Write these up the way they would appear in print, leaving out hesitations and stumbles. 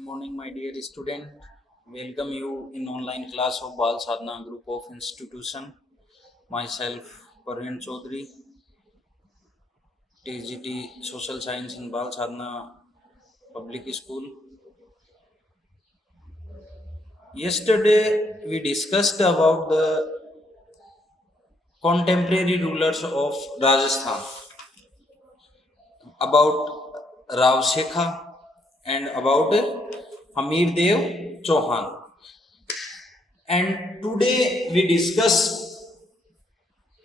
Morning, my dear student. Welcome you in online class of Bal Sadhana Group of Institution. Myself, Parveen Chaudhary, TGT Social Science in Bal Sadhana Public School. Yesterday, we discussed about the contemporary rulers of Rajasthan, about Rao Shekha and about Hamir Dev Chauhan. And today we discuss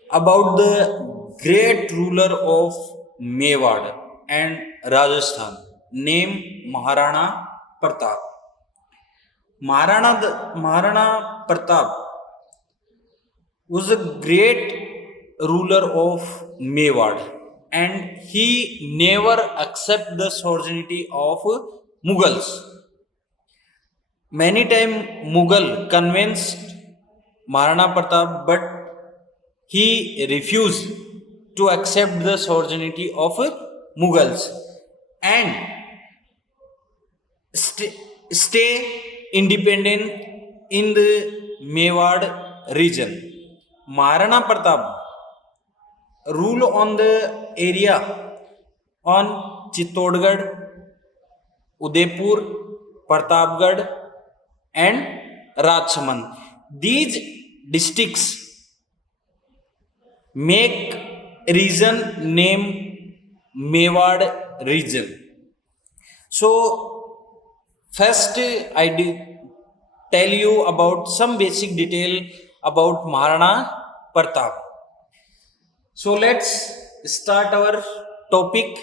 about the great ruler of Mewar and Rajasthan, named Maharana Pratap. Maharana Pratap was a great ruler of Mewar, and he never accepted the sovereignty of Mughals. Many times Mughal convinced Maharana Pratap, but he refused to accept the sovereignty of Mughals and stay independent in the Mewar region. Maharana Pratap rule on the area on Chittorgarh, Udaipur, Pratapgarh, and Rajsamand. These districts make region name Mewar region. So first I tell you about some basic detail about Maharana Pratap. So let's start our topic.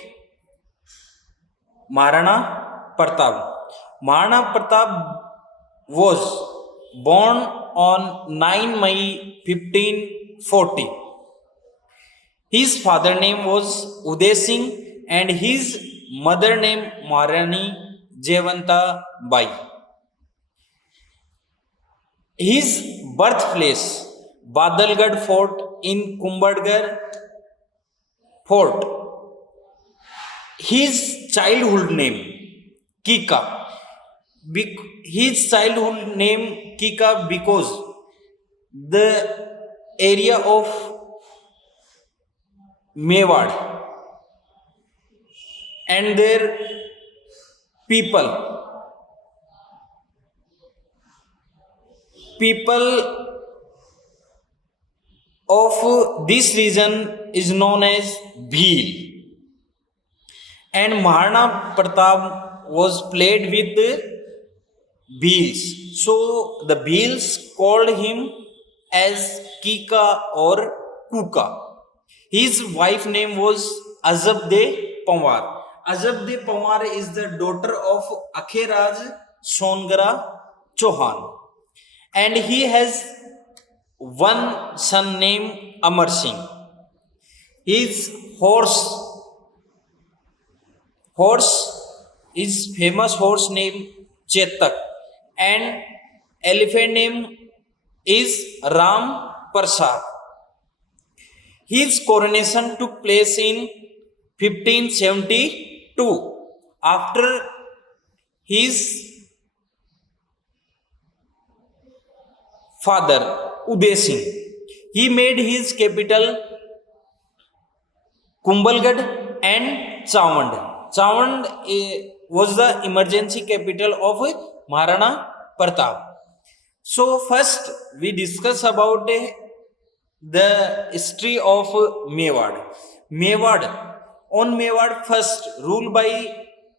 Maharana Pratap. Maharana Pratap was born on 9 May 1540. His father name was Uday Singh and his mother name Maharani Jayavanta Bai. His birthplace Badalgarh Fort in Kumbhadgarh Fort. His childhood name Kika. His childhood name Kika because the area of Mewar and their people of this region is known as Bhil, and Maharana Pratap was played with the Bhils. So the Bhils called him as Kika or Kuka. His wife name was Azabde Pawar. Azabde Pawar is the daughter of Akheraj Songara Chauhan, and he has one son named Amar Singh. His horse is famous horse named Chetak, and elephant name is Ram Prasad. His coronation took place in 1572 after his father Uday Singh. He made his capital Kumbhalgarh and Chawand. Chawand was the emergency capital of Maharana Pratap. So first we discuss about the history of Mewar. Mewar first ruled by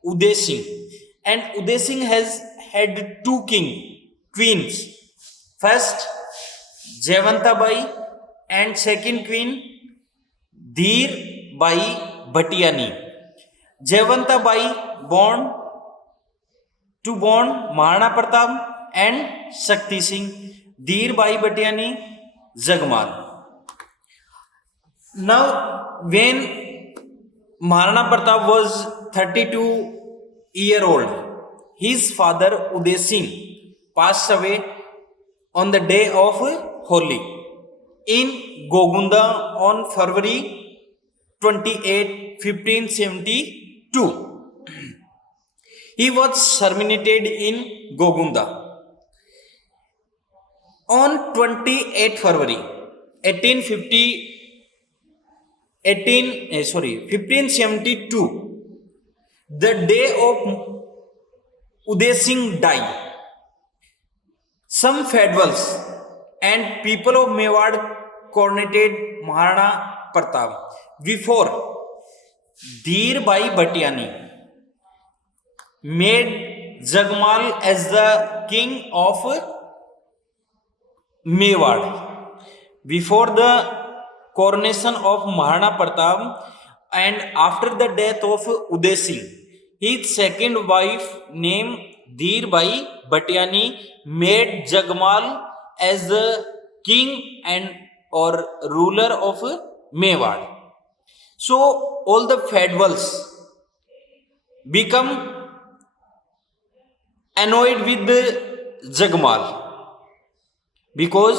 Uday Singh, and Uday Singh has had two queens. First Jayavanta Bai and second queen Dheer Bai Bhatiyani. Jayavanta Bai born Maharana Pratap and Shakti Singh. Dheer Bai Bhatiyani Jagmal. Now, when Maharana Pratap was 32-year old, his father Uday Singh passed away on the day of Holi in Gogunda on February 28, 1572. He was terminated in Gogunda on 28 February 1850 1572, the day of Uday Singh died. Some Federals and people of Mewar coronated Maharana Pratap before Dheer Bhai Batiani made Jagmal as the king of Mewar. Before the coronation of Maharana Pratap and after the death of Uday Singh, his second wife named Dheer Bhai Batiani made Jagmal as the king and or ruler of Mewar. So all the Federals become annoyed with the Jagmal because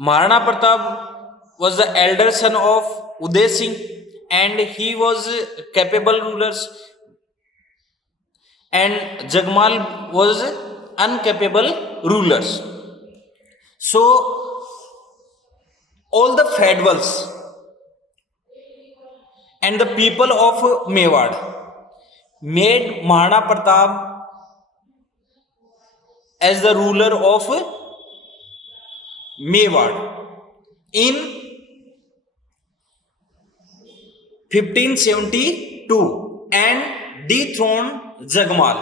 Maharana Pratap was the elder son of Uday Singh and he was capable rulers and Jagmal was incapable rulers. So all the Federals and the people of Mewar made Maharana Pratap as the ruler of Mewar in 1572 and dethroned Jagmal.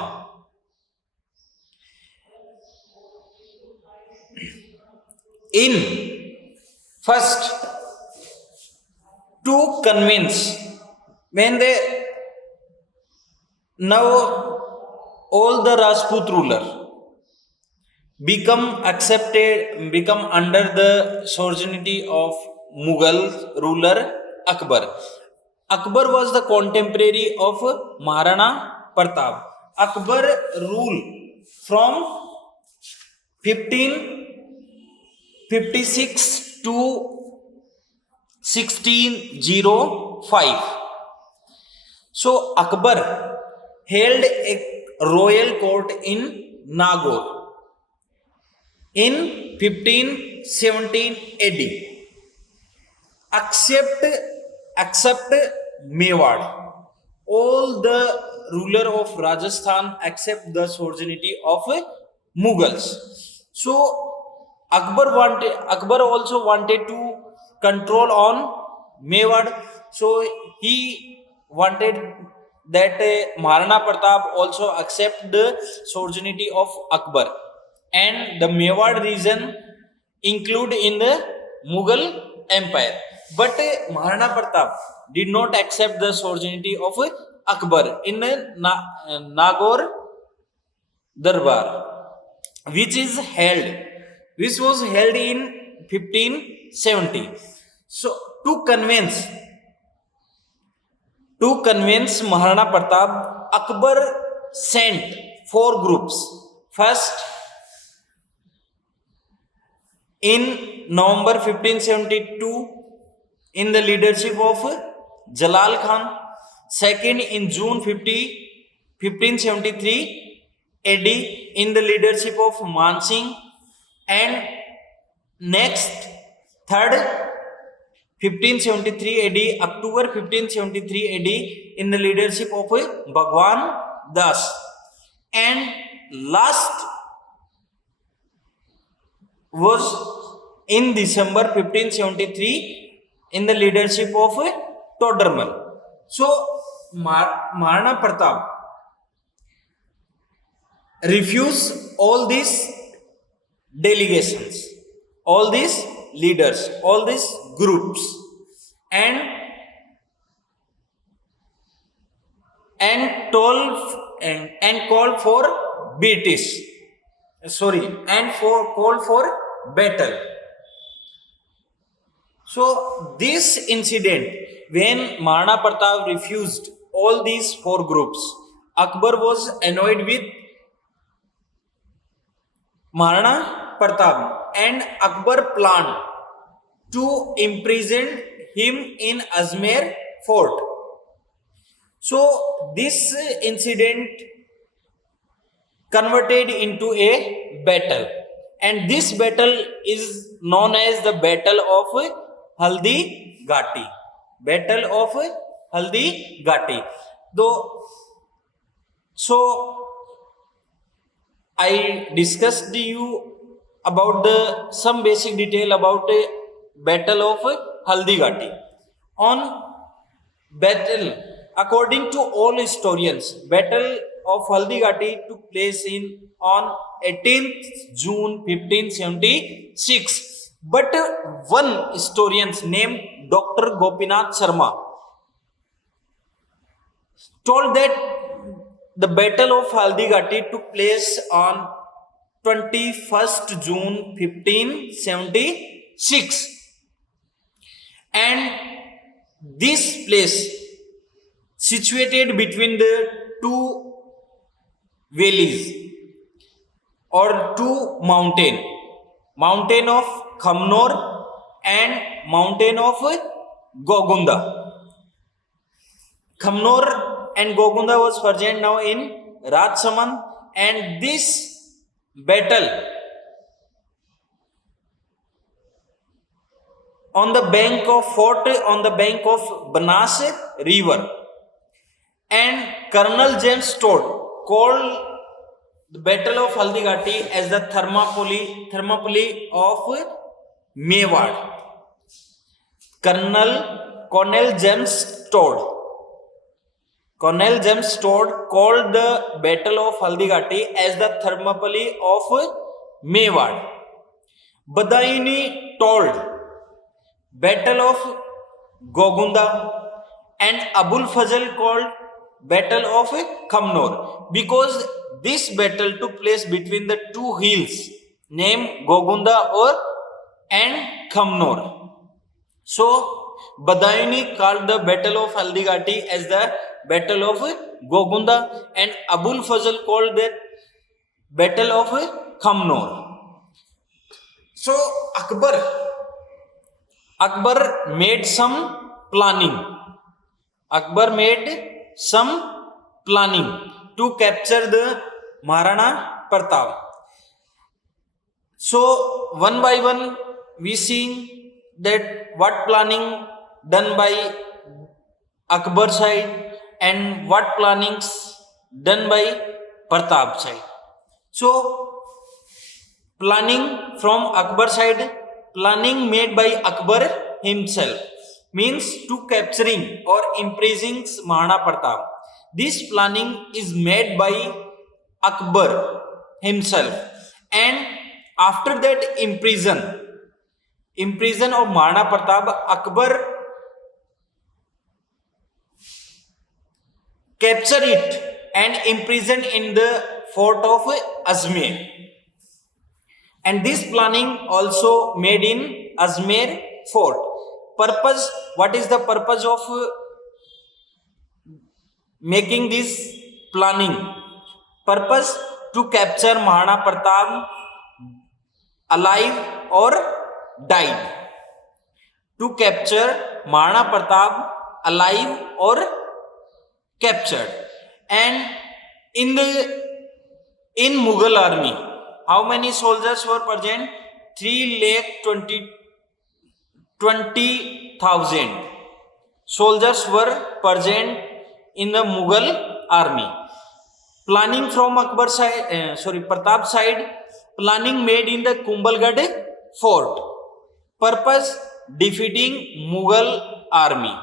In first to convince when they now all the Rajput ruler become under the sovereignty of Mughal ruler Akbar. Akbar was the contemporary of Maharana Pratap. Akbar ruled from 1556 to 1605. So Akbar held a royal court in Nagaur in 1517 AD. Except Mewar. All the ruler of Rajasthan accept the sovereignty of Mughals. So Akbar also wanted to control on Mewar. So he wanted that Maharana Pratap also accept the sovereignty of Akbar and the Mewar region include in the Mughal Empire. But Maharana Pratap did not accept the sovereignty of Akbar in Nagaur Darbar, which was held in 1570. So to convince Maharana Pratap, Akbar sent 4 groups. First, in November 1572, in the leadership of Jalal Khan. Second, in June 1573 AD, in the leadership of Man Singh. And next, third, 1573 AD, October 1573 AD, in the leadership of Bhagwan Das. And last was in December 1573 in the leadership of Todermal. So Maharana Pratap refused all these delegations, all these leaders, all these groups, and called for British. Called for battle. So this incident, when Maharana Pratap refused all these 4 groups, Akbar was annoyed with Maharana Pratap and Akbar planned to imprison him in Ajmer fort. So this incident converted into a battle, and this battle is known as the Battle of Haldi Ghati. Battle of Haldi Ghati. Though, so I discussed you about the some basic detail about a Battle of Haldi Ghati. On battle, according to all historians, Battle of Haldi Ghati took place on 18th June 1576. But one historian named Dr. Gopinath Sharma told that the Battle of Haldi Ghati took place on 21st June 1576, and this place situated between the two valleys or two mountain of Khamnor and mountain of Gogunda. Khamnor and Gogunda was present now in Rajsamand, and this battle on the bank of Banas river, and Colonel James Todd called the Battle of Haldi Ghati as the Thermopylae of Mewar. Colonel James Todd called the Battle of Haldi Ghati as the Thermopylae of Mewar. Badauni told Battle of Gogunda, and Abul Fazl called Battle of Khamnor, because this battle took place between the two hills named Gogunda and Khamnor. So Badauni called the Battle of Haldi Ghati as the Battle of Gogunda, and Abul Fazl called that Battle of Khamnor. So Akbar made some planning. To capture the Maharana Pratap. So one by one we see that what planning done by Akbar side and what plannings done by Pratap side. So planning from Akbar side, planning made by Akbar himself, means to capturing or imprisoning Maharana Pratap. This planning is made by Akbar himself, and after that imprison of Maharana Pratap, Akbar captured it and imprisoned in the fort of Ajmer. And this planning also made in Ajmer fort. What is the purpose of making this planning? Purpose to capture Maharana Pratap alive or died. To capture Maharana Pratap alive or captured. And in Mughal army, how many soldiers were present? 3,20,000 soldiers were present in the Mughal army. Planning from Pratap side, planning made in the Kumbhalgarh fort. Purpose, defeating Mughal army.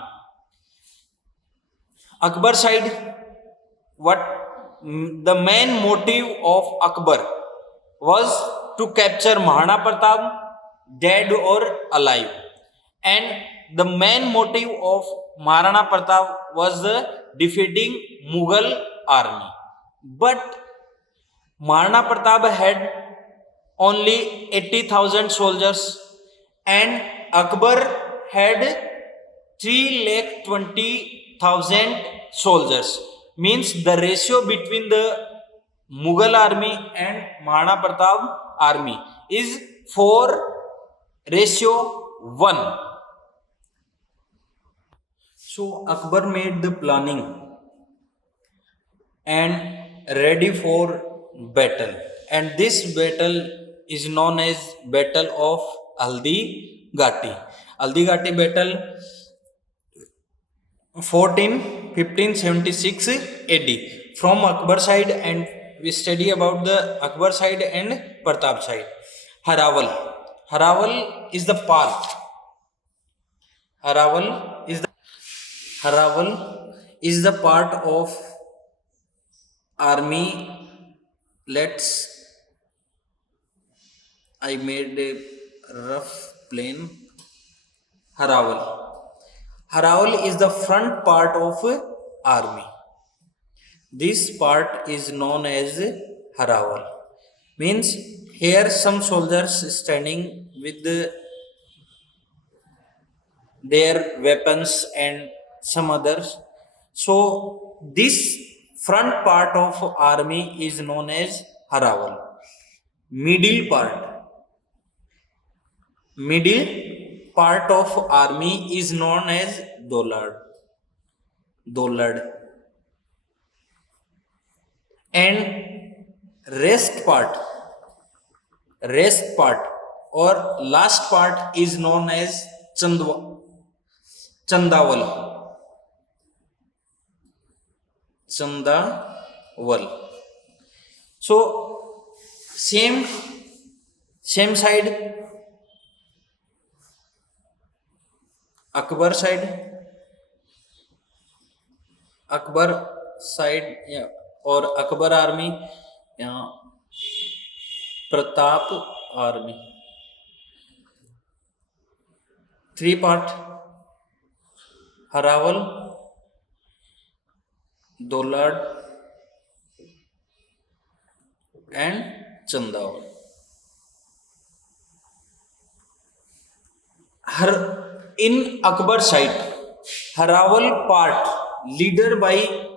Akbar side, the main motive of Akbar was to capture Maharana Pratap, dead or alive, and the main motive of Maharana Pratap was the defeating Mughal army. But Maharana Pratap had only 80,000 soldiers, and Akbar had 3,20,000 soldiers. Means the ratio between the Mughal army and Maharana Pratap army is 4:1. So Akbar made the planning and ready for battle, and this battle is known as Battle of Haldi Ghati. Haldi Ghati battle fought in 1576 AD from Akbar side, and we study about the Akbar side and Pratap side. Haraval. Haraval is the part. Haraval is the Haraval is the part of army. Let's I made a rough plan. Haraval. Haraval is the front part of army. This part is known as Haraval. Means here some soldiers standing with their weapons and some others. So this front part of army is known as Haraval. Middle part of army is known as Dolad. And rest part or last part is known as Chandawal. So same side, Akbar side, yeah, or Akbar army, yeah, Pratap army. Three part: Haraval, Dolad, and Chandawal. In Akbar side, Haraval part lead by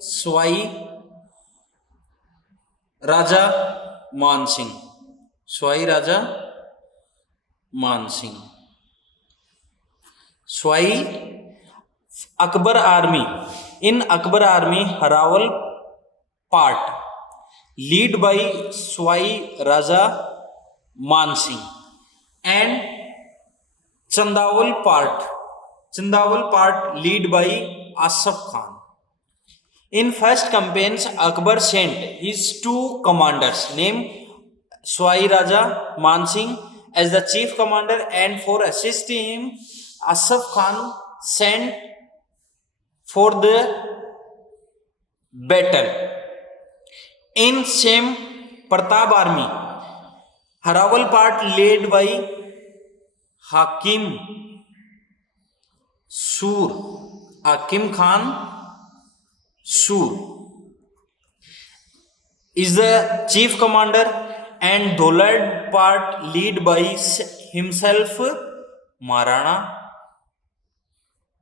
Swai Raja Man Singh. Swai Akbar army. In Akbar army, Haraval part lead by Swai Raja Man Singh, and Chandawal part lead by Asaf Khan. In first campaigns, Akbar sent his two commanders named Swai Raja Man Singh as the chief commander, and for assisting him, Asaf Khan sent for the battle. In same Pratap army, Haraval part led by Hakim Khan Sur is the chief commander, and Dolad part led by himself Maharana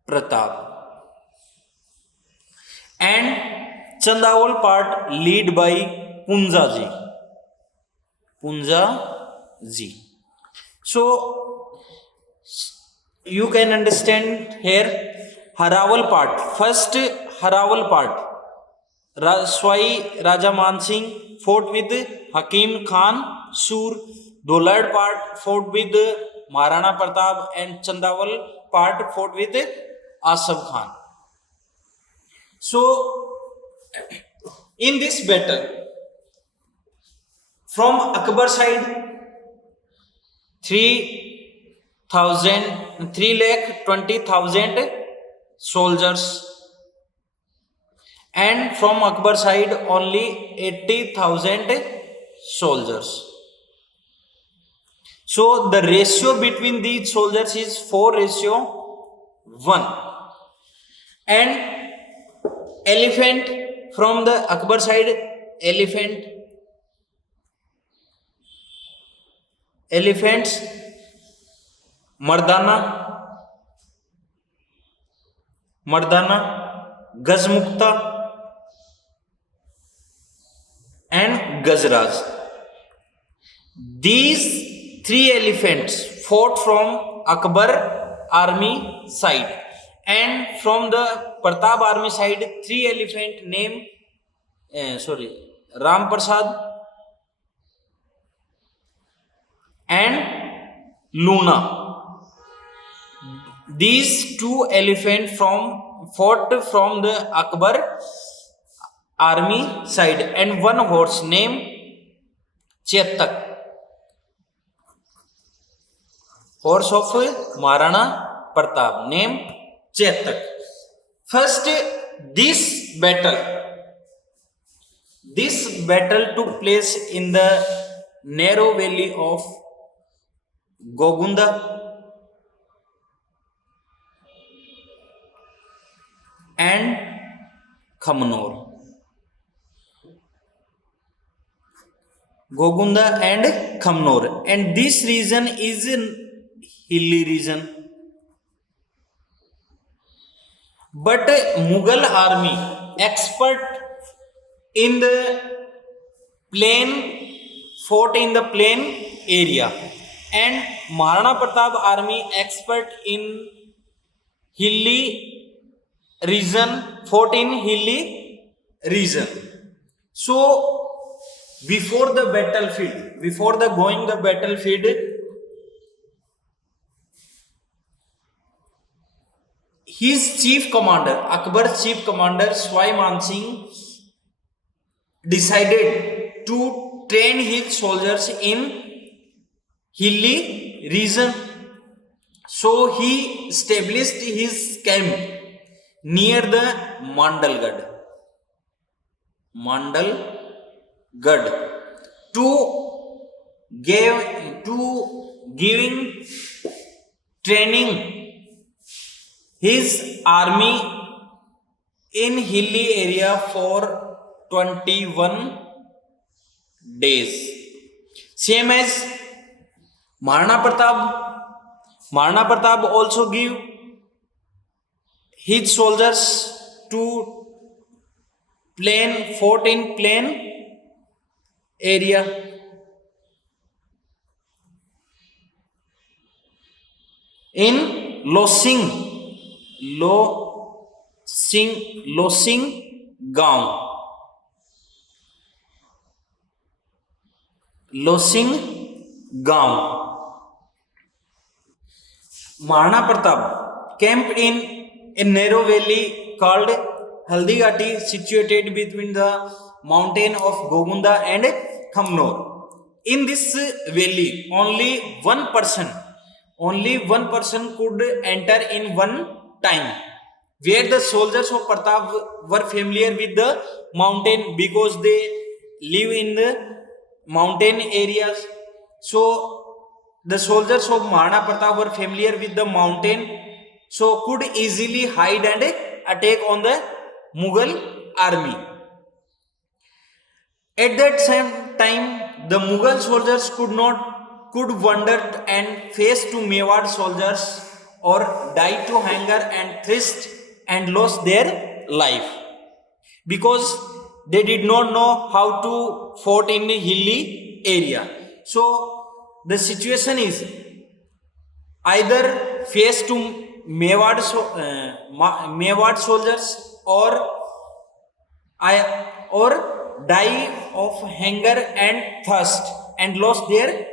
Pratap, and Chandawal part led by Punja ji. So you can understand here Haraval part. First Haraval part, Swai Raja Man Singh fought with Hakim Khan Sur. Dolad part fought with Maharana Pratap, and Chandawal part fought with Asaf Khan. So in this battle, from Akbar side, 3,20,000 soldiers, and from Akbar side only 80,000 soldiers. So the ratio between these soldiers is 4:1. And elephant from the Akbar side, elephants, Mardana, Gazmukta, and Gazraj. These three elephants fought from Akbar army side, And from the Pratap army side, 3 elephant named Ram Prasad and Luna. These 2 elephants fought from the Akbar army side, and one horse named Chetak, horse of Maharana Pratap, named Chetak. First, this battle took place in the narrow valley of Gogunda and Khamnor. Gogunda and Khamnor, and this region is a hilly region. But Mughal army expert in the plain fought in the plain area, and Maharana Pratap army expert in hilly region fought in hilly region. So before the going the battlefield, his chief commander, Akbar's chief commander Swai Man Singh, decided to train his soldiers in hilly region. So he established his camp near the Mandalgarh giving training his army in hilly area for 21 days. Same as Maharana Pratap also give his soldiers to fought in plain area. In Losing गांव, Maharana Pratap camped in a narrow valley called Haldigati, situated between the mountain of Gogunda and Khamnor. In this valley, only one person could enter in one time, where the soldiers of Pratap were familiar with the mountain because they live in the mountain areas. So the soldiers of Maharana Pratap were familiar with the mountain, so could easily hide and attack on the Mughal army. At that same time, the Mughal soldiers could wander and face to Mewar soldiers, or die to hunger and thirst and lost their life, because they did not know how to fight in a hilly area. So the situation is either face to Mewar soldiers, or die of hunger and thirst and lost their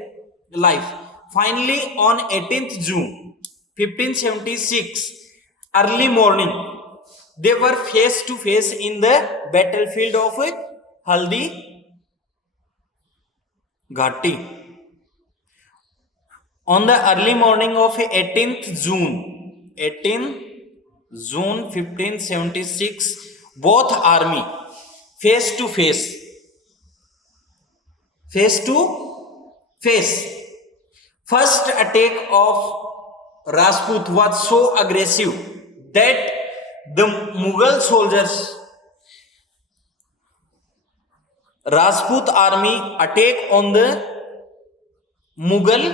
life. Finally, on 18th June 1576, early morning, they were face to face in the battlefield of Haldi Ghati. On the early morning of 18th June 1576, both army face to face. First attack of Rajput was so aggressive that the Mughal soldiers, Rajput army attack on the Mughal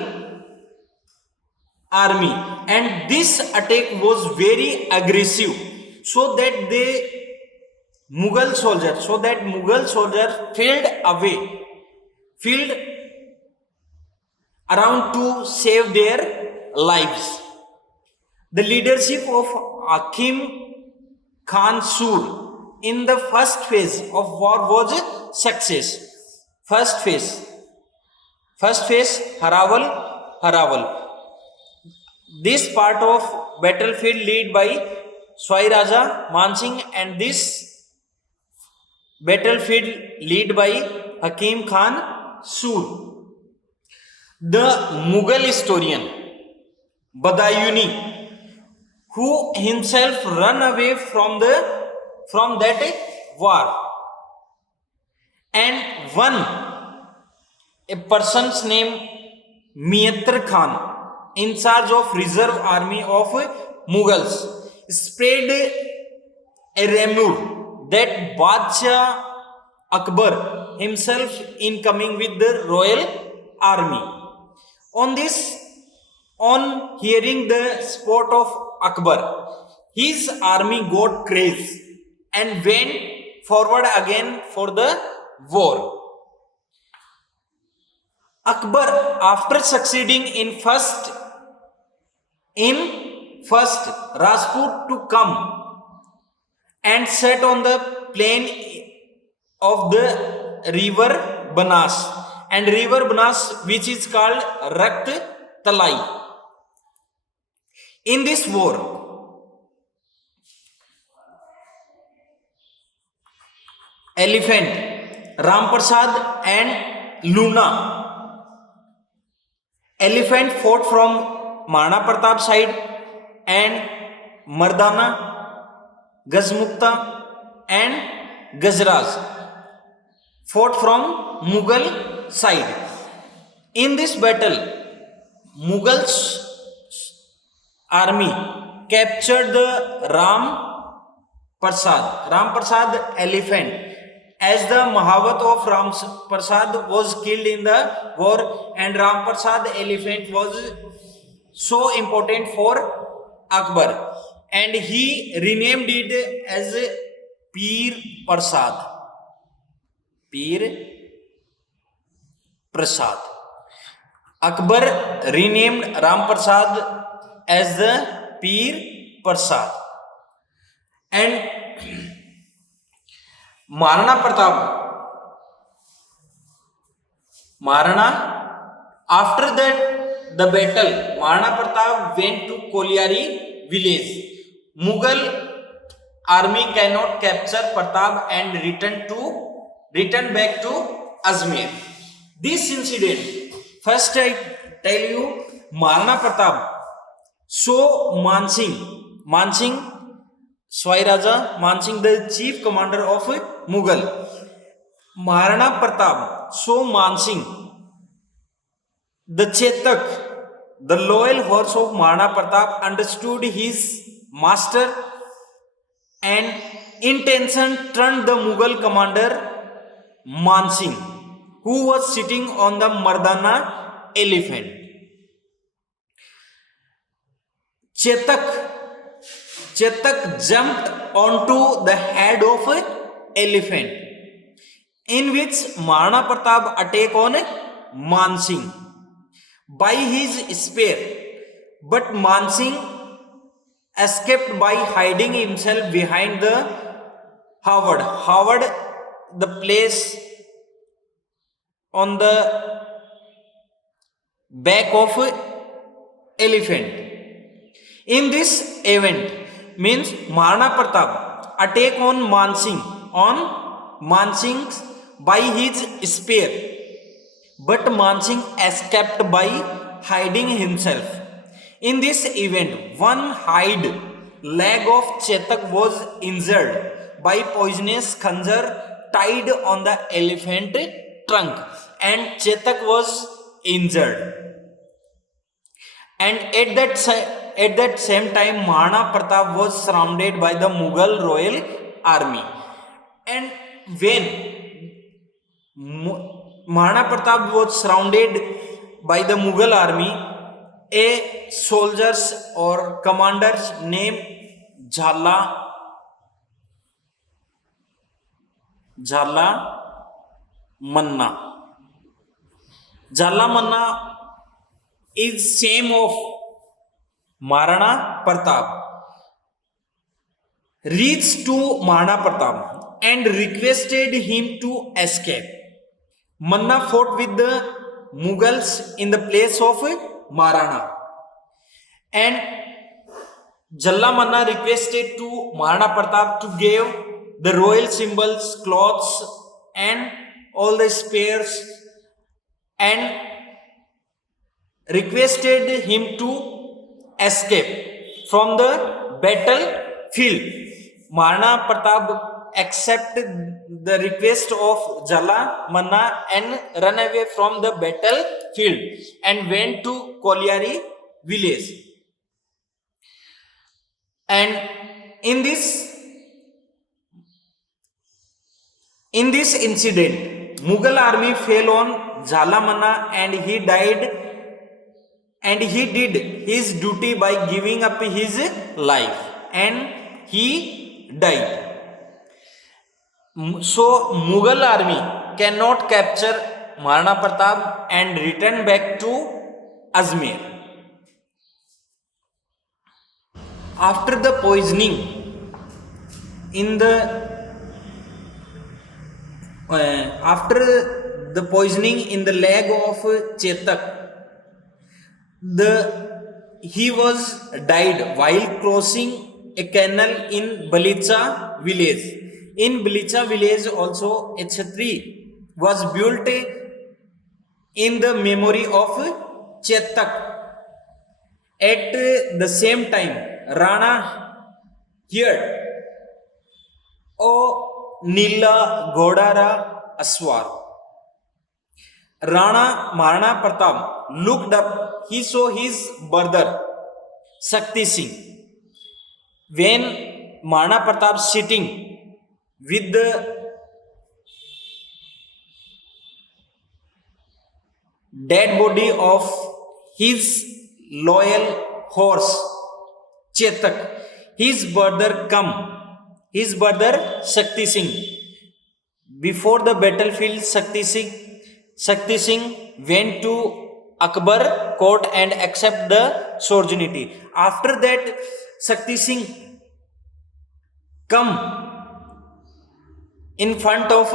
army, and this attack was very aggressive, so that Mughal soldier fled around to save their lives. The leadership of Hakim Khan Sur in the first phase of war was success. First phase, Harawal. This part of battlefield led by Swai Raja Mansingh, and this battlefield led by Hakim Khan Sur. The Mughal historian Badayuni, who himself run away from that war, and one a person's name Miatar Khan, in charge of reserve army of Mughals, spread a rumor that Badshah Akbar himself incoming with the royal army. On hearing the sport of Akbar, his army got crazy and went forward again for the war. Akbar, after succeeding in first Rajput to come and set on the plain of the river Banas, and river Banas, which is called Rakt Talai. In this war, Elephant, Ram Prasad and Luna. Elephant fought from Mahana Pratap side, and Mardana, Gazmukta and Gajraj fought from Mughal side. In this battle, Mughals army captured the Ram Prasad elephant, as the Mahavat of Ram Prasad was killed in the war, and Ram Prasad elephant was so important for Akbar, and he renamed it as Pir Prasad. Akbar renamed Ram Prasad as the Pir Prasad. And after the battle, Maharana Pratap went to Kolyari village. Mughal army cannot capture Pratap and return back to Ajmer. This incident, first I tell you, Maharana Pratap saw Mansingh, Swai Raja Mansingh, the chief commander of Mughal. Maharana Pratap saw Mansingh, the Chetak, the loyal horse of Maharana Pratap, understood his master and intention turned the Mughal commander Mansingh, who was sitting on the Mardana elephant. Chetak jumped onto the head of an elephant, in which Maharana Pratap attacked on Mansingh by his spear, but Mansingh escaped by hiding himself behind the Howard, the place on the back of elephant. In this event, means Maharana Pratap attack on Mansingh by his spear, but Mansingh escaped by hiding himself. In this event, one hind leg of Chetak was injured by poisonous khanjar tied on the elephant trunk, and Chetak was injured. And at that same time, Maharana Pratap was surrounded by the Mughal royal army. And when Maharana Pratap was surrounded by the Mughal army, a soldiers or commanders named Jhala Manna. Jhala Manna is same of Maharana Pratap. reached to Mahana Pratap and requested him to escape. Manna fought with the Mughals in the place of Maharana, and Jalla Manna requested to Maharana Pratap to give the royal symbols, cloths, and all the spares, and requested him to escape from the battlefield. Maharana Pratap accepted the request of Jalla Manna and ran away from the battlefield and went to Kolyari village. And in this incident, Mughal army fell on Jhala Manna and he died, and he did his duty by giving up his life, and he died. So Mughal army cannot capture Maharana Pratap and return back to Ajmer. After the poisoning in the leg of Chetak, he was died while crossing a canal in Balicha village. In Balicha village also a chhatri was built in the memory of Chetak. At the same time, Rana heard, "O Nila Godara Aswar." Maharana Pratap looked up. He saw his brother Shakti Singh. When Maharana Pratap sitting with the dead body of his loyal horse Chetak, his brother Shakti Singh. Before the battlefield, Shakti Singh went to Akbar court and accept the sojourner. After that, Shakti Singh come in front of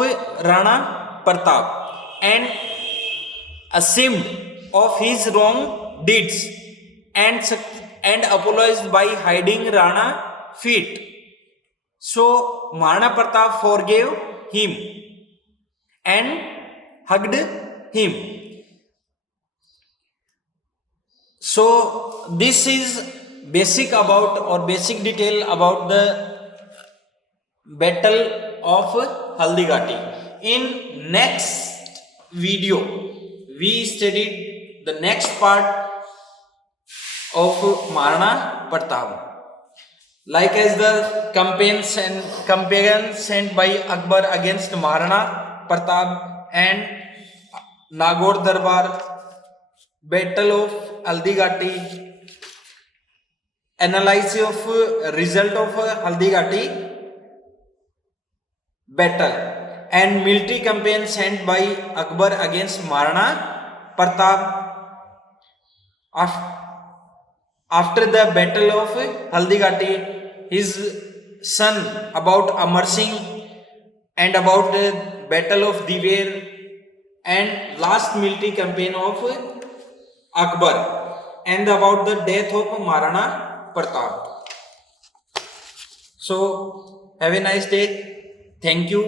Rana Pratap and ashamed of his wrong deeds and apologized by hiding Rana feet. So Maharana Pratap forgave him and hugged him. So this is basic detail about the battle of Haldighati. In next video, we studied the next part of Maharana Pratap. Like as the campaign sent by Akbar against Maharana Pratap and Nagaur Darbar, Battle of Haldighati, analysis of result of Haldighati battle, and military campaign sent by Akbar against Maharana Pratap. After the battle of Haldighati, his son about Amar Singh and about the battle of Diver and last military campaign of Akbar and about the death of Maharana Pratap. So have a nice day. Thank you.